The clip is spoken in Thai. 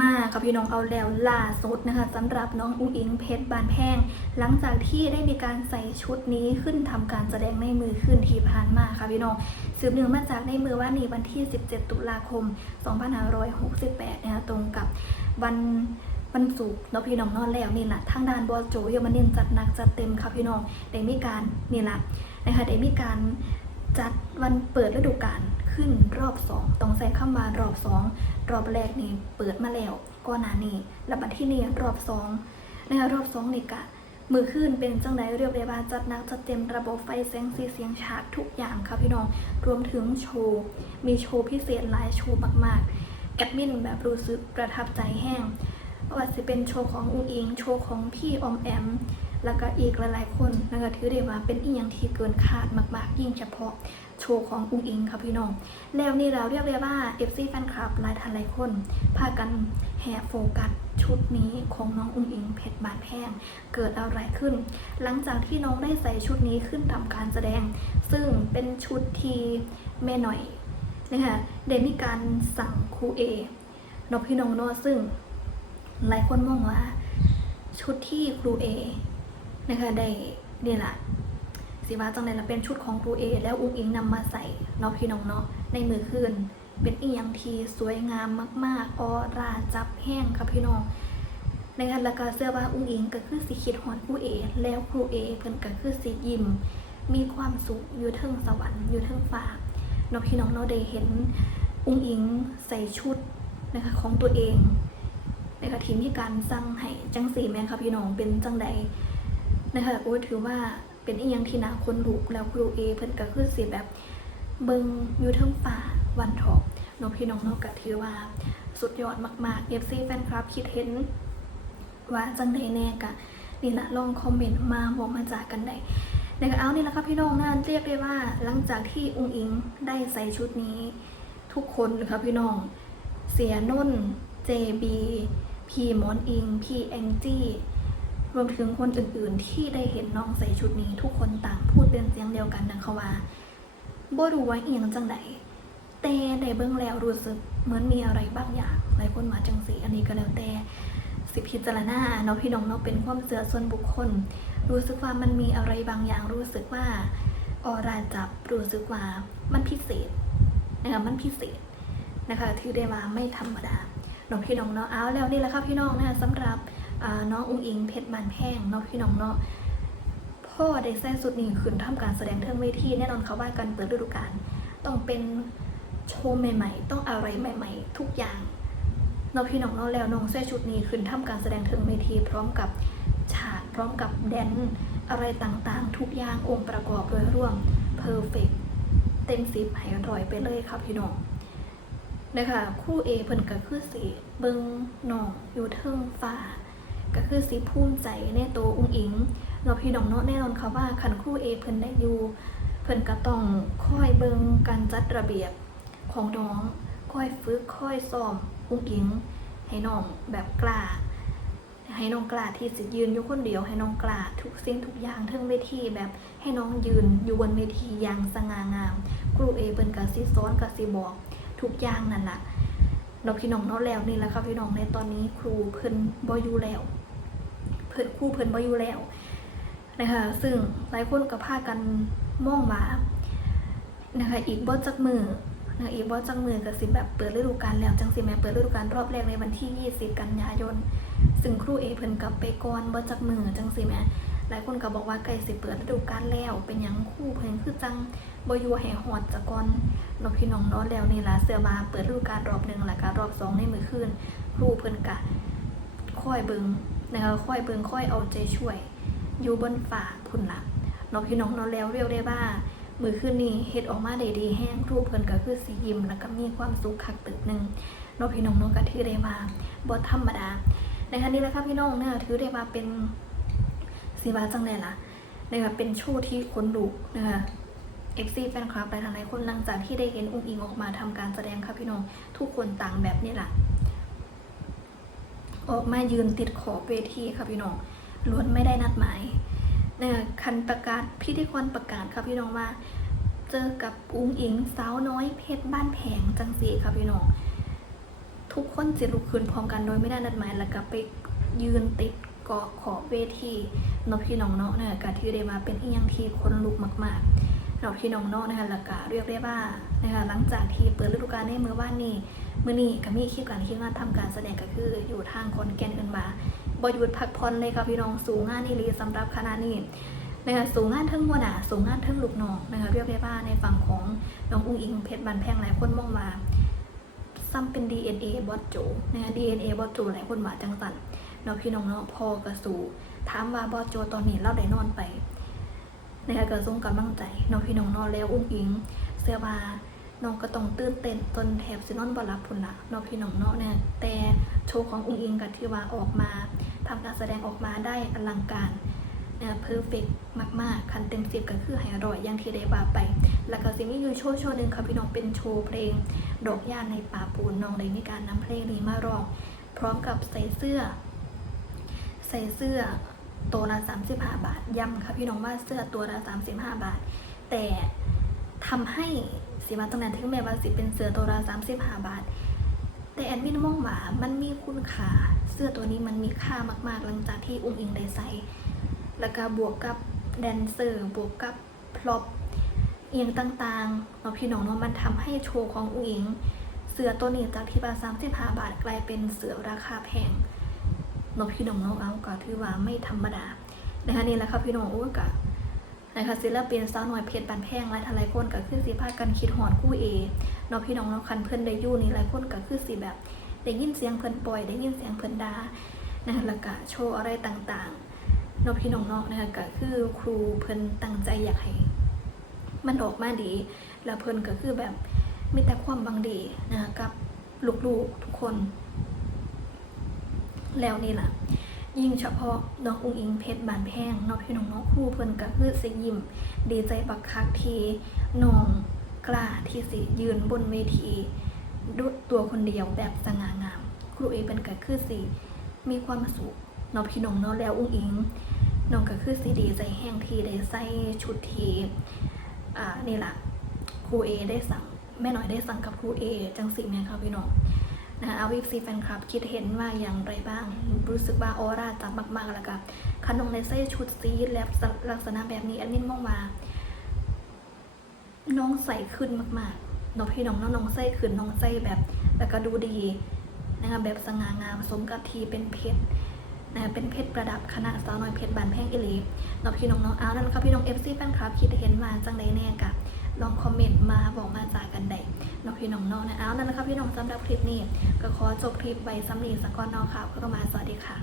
มาค่ะพี่น้องเอาแล้วล่าสุดนะคะสำหรับน้องอุ้งอิงเพชรบานแพง หลังจากที่ได้มีการใส่ชุดนี้ขึ้นทำการแสดงในมือขึ้นที่ผ่านมาค่ะพี่น้องสืบเนื่องมาจากในมือว่านี่วันที่ 17 ตุลาคม 2568 นะคะตรงกับวันวันศุกร์เนาะพี่น้องนอนแล้วนี่แหละทางด้านบอโจยมาเน้นจัดหนักจัดเต็มค่ะพี่น้องได้มีการนี่แหละนะคะได้มีการจัดวันเปิดฤดูกาล ขึ้นรอบสองต้องใส่เข้ามารอบสองรอบแรกนี่เปิดมาแล้วก่อนหน้านี้แล้วบัดที่นี่รอบสองนะคะรอบสองนี่กะมือขึ้นเป็นจังไดเรียบเรียบาจัดนักจัดเต็มระบบไฟแสงสีเสียงฉากทุกอย่างค่ะพี่น้องรวมถึงโชว์มีโชว์พิเศษหลายโชว์มากๆแอดมินแบบรู้สึกประทับใจแห้งว่าจะเป็นโชว์ของอุ้งอิง โชว์ของพี่อมแอม แล้วก็อีกหลายๆคนนะคะถือได้ว่าเป็นอีหยังที่เกินคาดมากๆ ยิ่งเฉพาะโชว์ของอุ้งอิงค่ะพี่น้อง แล้วนี่เราเรียกเลยว่า FC แฟนคลับหลายท่านหลายคน พากันแห่โฟกัสชุดนี้ของน้องอุ้งอิงเพชรบานแพงเกิดอะไรขึ้น หลังจากที่น้องได้ใส่ชุดนี้ขึ้นทำการแสดง ซึ่งเป็นชุดที่แม่หน่อยนะคะได้มีการสั่งครูเอนพี่น้องเนอะซึ่ง หลายคนมองว่า ชุดที่ครูเอ นะคะได้เนี่ยแหละสิว่าจังไดละเป็นชุดของครูเอ แล้วอุ้งอิงนำมาใส่เนาะพี่น้องเนาะในมือคืนเป็นอีหยังที่สวยงามมากๆออราจับแห้งค่ะพี่น้องในะคะแล้วก็เสื้อว่าอุ้งอิงก็คือสีคิดหอนครูเอ แล้วครูเอเพิ่นก็คือสียิ้มมีความสุขอยู่เทิงสวรรค์อยู่เทิงฟ้าเนาะพี่น้องเนาะได้เห็นอุ้งอิงใส่ชุดนะคะของตัวเองในะคะทีมที่การสร้างให้จังสีแม่นค่ะพี่น้องเป็นจังใด นะคะโอ้ยถือว่าเป็นอีหยังที่นาคนลูกแล้วครูเอเพิ่นก็คือสิแบบเบิงอยู่เทิงฟ้าวันทองน้องพี่น้องนอกก็ถือว่าสุดยอดมากๆ FC แฟนคลับคิดเห็นว่าจังใดแน่กะนี่ละลองคอมเมนต์มาบอกมาจากกันได้นะคะเอานี่แหละครับพี่น้องนั่นเรียกได้ว่าหลังจากที่องค์อิงได้ใส่ชุดนี้ ทุกคนเลยครับพี่น้อง เสียนุ่นเจบีพีหมอนอิง พีแองจี้ รวมถึงคนอื่นๆ ที่ได้เห็นน้องใส่ชุดนี้ ทุกคนต่างพูดเป็นเสียงเดียวกันนะคะว่าบ่รู้ว่าเอียงจังใดแต่ในเบื้องแล้วรู้สึกเหมือนมีอะไรบางอย่างหลายคนมาจังสีอันนี้ก็แล้วแต่สิพิจารณาเนาะพี่น้องเนาะเป็นความเสื่อส่วนบุคคล รู้สึกว่ามันมีอะไรบางอย่างรู้สึกว่าออราจับรู้สึกว่ามันพิเศษนะคะมันพิเศษนะคะที่ได้มาไม่ธรรมดาน้องพี่น้องเนาะเอาแล้วนี่แหละค่ะพี่น้องนะคะสำหรับ น้องอุ้งอิงเพชรบานแพงเนาะพี่น้องเนาะพ่อได้แซ่สุดนี่ขึ้นทำการแสดงเทิงเวทีแน่นอนเขาว่ากันเปิดฤดูกาลต้องเป็นโชว์ใหม่ๆ ต้องอะไรใหม่ ๆ ทุกอย่างเนาะพี่น้องเนาะแล้วน้องแซ่ชุดนี้ขึ้นทำการแสดงเทิงเวที พร้อมกับฉากพร้อมกับแดนอะไรต่างๆ ทุกอย่างองค์ประกอบโดยรวมเพอร์เฟกเต็มสิบให้ร้อยไปเลยครับพี่น้องนะคะคู่เอเพิ่นก็คือสีเบิงน้องอยู่เทิงฟ้า ก็คือสีภูมิใจในตัวอุ้งอิงเราพี่น้องเนาะแน่นอนค่ะว่าคันคู่เอเพิ่นได้อยู่เพิ่นก็ต้องคอยเบิงการจัดระเบียบของน้องคอยฝึกคอยซ้อมอุ้งอิง ให้น้องแบบกล้าให้น้องกล้าที่จะยืนอยู่คนเดียว ให้น้องกล้าทุกสิ่งทุกอย่างเทิงเวทีแบบให้น้องยืนอยู่บนเวทีอย่างสง่างามครูเอเพิ่นก็สิสอนก็สิบอกทุกอย่างนั่นแหละ เราพี่น้องเนาะแล้วนี่แหละค่ะพี่น้องในตอนนี้ครูเพิ่นบอยู่แล้ว เพิ่นครูเพิ่นบอยู่แล้วนะคะซึ่งหลายคนก็พากันมองว่านะคะอีกบ่จักมือนะะอีกบ่จักมือก็สิแบบเปิดฤดูกาลแล้วจังสิแม่เปิดฤดูกาลรอบแรกในวันที่ 20 กันยายน ซึ่งครูเอเพิ่นกลับไปก่อนบ่จักมือจังสิแม่ หลายคนก็บอกว่าใกล้สิเปิดฤดูกาลแล้ว เป็นยังครูเพิ่นคือจังบอยู่ให้ฮอดจะก่อนเนาพี่น้องเนาะแล้วนี่ล่ะเสือมาเปิดฤดูกาลรอบหนึ่งแล้วก็รอบสองในมือคืนรูเพิ่นกะค่อยเบิงนะคะค่อยเบิงค่อยเอาใจช่วย อยู่บนฝ่าพุ่นละเนาพี่น้องเนาะแล้วเรียกได้ว่ามือคืนนี้เฮ็ดออกมาได้ดีแห้งรูเพิ่นก็คือสียิ้มแล้วก็มีความสุขคักตึกหนึ่งเนาพี่น้องเนาะก็ถือได้ว่าบ่ธรรมดาในครั้งนี้แหละครับพี่น้องเนี่ยถือได้ว่าเป็น สีว่าจังไดล่ะนะคะเป็นโชว์ที่คนลุกนะคะเอฟซีแฟนคลับหลายทางหลายคนหลังจากที่ได้เห็นอุ้งอิงออกมาทำการแสดงค่ะพี่น้อง ทุกคนต่างแบบนี้แหละออกมายืนติดขอบเวทีค่ะพี่น้องล้วนไม่ได้นัดหมายเนี่ยคันประกาศพิธีกรประกาศค่ะพี่น้องว่า เจอกับอุ้งอิงสาวน้อยเพชรบ้านแผงจังสีค่ะพี่น้องทุกคนจะลุกขึ้นพร้อมกันโดยไม่ได้นัดหมายแล้วก็ไปยืนติด กาะขอเวทีนพี่น้องเนาะเนี่ยการที่ได้มาเป็นอีหยังที่คนลุกมากๆเนาพี่น้องเนาะนะคะแล้วก็เรียกได้ว่านะคะหลังจากที่เปิดฤดูกาลในเมื่อวานนี้มื้อนี้ก็มีคิวการคิวงานทำการแสดงก็คืออยู่ทางคนแก่นเอินมาบ่หยุดพักผ่อนเลยค่ะพี่น้องสูงงานนี่ลีสำหรับคณะนี้นะคะสูงงานทั้งหัวหน้าสูงงานทั้งลูกน้องนะคะเรียกได้ว่าในฝั่งของน้องอุ้งอิงเพชรบันแพงหลายคนมองว่าซ้ำเป็น DNA บอสโจนะคะ DNA บอสโจหลายคนว่าจังสัน เนาะพี่น้องเนาะพอกระสูถามว่าบอโจตอนนี้เราได้นอนไปนะคะก็ส่งกำลังใจเนาะพี่น้องเนาะแล้วอุ้งอิง เสื้อว่าน้องก็ต้องตื่นเต้นจนแทบสินอนบ่หลับพุ่นละเนาะพี่น้องเนาะเนี่ยแต่โชว์ของอุ้งอิงก็ที่ว่าออกมาทำการแสดงออกมาได้อลังการเนี่ยเพอร์เฟกมากๆ คันเต็มสิบก็คือให้อร่อยอย่างที่ได้ว่าไป แล้วก็สิ่งนี้อยู่โชว์โชว์หนึ่งค่ะพี่น้องเป็นโชว์เพลง ดอกย่าในป่าปูนน้องเลยมีการนำเพลงนี้มาร้อง พร้อมกับใส่เสื้อ ใส่เสื้อตัวละ35 บาท ย้ำค่ะพี่น้องว่าเสื้อตัวละ35 บาท แต่ทำให้สิมาตั้งแต่ถึงแม้ว่าสิเป็นเสื้อตัวละ35 บาท แต่แอดมินมองว่ามันมีคุณค่าเสื้อตัวนี้มันมีค่ามากๆ หลังจากที่อุ้งอิงได้ใส่ แล้วก็บวกกับแดนเซอร์ บวกกับพล็อปเอียงต่างๆเนาะพี่น้องเนาะมันทำให้โชว์ของอุ๋งอิง เสื้อตัวนี้จากที่บาทสามสิบห้าบาทกลายเป็นเสื้อราคาแพง นาะพี่น้องเนาะเอาก็ถือว่าไม่ธรรมดานะคะนี่แหละครับพี่น้องโอ้กะนะคะศิลปินสาวหน่อยเพชรบันแพงหลายทลายคนก็คือสีพากันคิดหอดคู่เอนาะพี่น้องเนาะคันเพิ่นได้ยู่นี่หลายคนก็คือสีแบบได้ยินเสียงเพิ่นปล่อยได้ยินเสียงเพิ่นดานะคะแล้วก็โชว์อะไรต่างๆนอะพี่น้องๆนะคะก็คือครูเพิ่นตั้งใจอยากให้มันออกมาดี แล้วเพิ่นก็คือแบบมีแต่ความบังดีนะคะกับลูกๆทุกคน แล้วนี่ล่ะยิ่งเฉพาะน้องอุ้งอิงเพชรบานแพงเนาะพี่น้องเนาะครูเพิ่นก็คือสิยิ้มดีใจบักคักทีน้องกล้าที่สิยืนบนเวทีด้วยตัวคนเดียวแบบสง่างาม ครูเอเป็นก็คือสิมีความสุขเนาะพี่น้องเนาะแล้วอุ้งอิงน้องก็คือสีดีใจแห้งทีได้ใส่ชุดทีอ่านี่แหละครูเอได้สั่งแม่หน่อยได้สั่งกับครูเอจังสิ่งเนี่ยค่ะพี่น้อง นะอาวิฟซีแฟนคลับคิดเห็นว่าอย่างไรบ้าง รู้สึกว่าออร่าจับมากๆ แล้วก็คันน้องในใส่ชุดซีดและลักษณะแบบนี้อันนี้มองว่าน้องใส่ขึ้นมากๆน้องพี่น้องน้องใส่ขึ้นน้องใส่แบบแล้วก็ดูดีนะคะแบบสง่างามสมกับทีเป็นเพชรนะเป็นเพชรประดับคณะสาวน้อยเพชรบานแพงอิลีเนาะพี่น้องน้องเอานั่นแหละครับพี่น้องเอฟซีแฟนคลับคิดเห็นมาจังใดแน่กะ ลองคอมเมนต์มาบอกมาจากกันใด้เนาพี่น้องเนาะนะเอานั่นแหละครับพี่น้องสำหรับคลิปนี้ ก็ขอจบคลิปไว้สำนีสักก่อนนอกค่ะก็มาสวัสดีค่ะ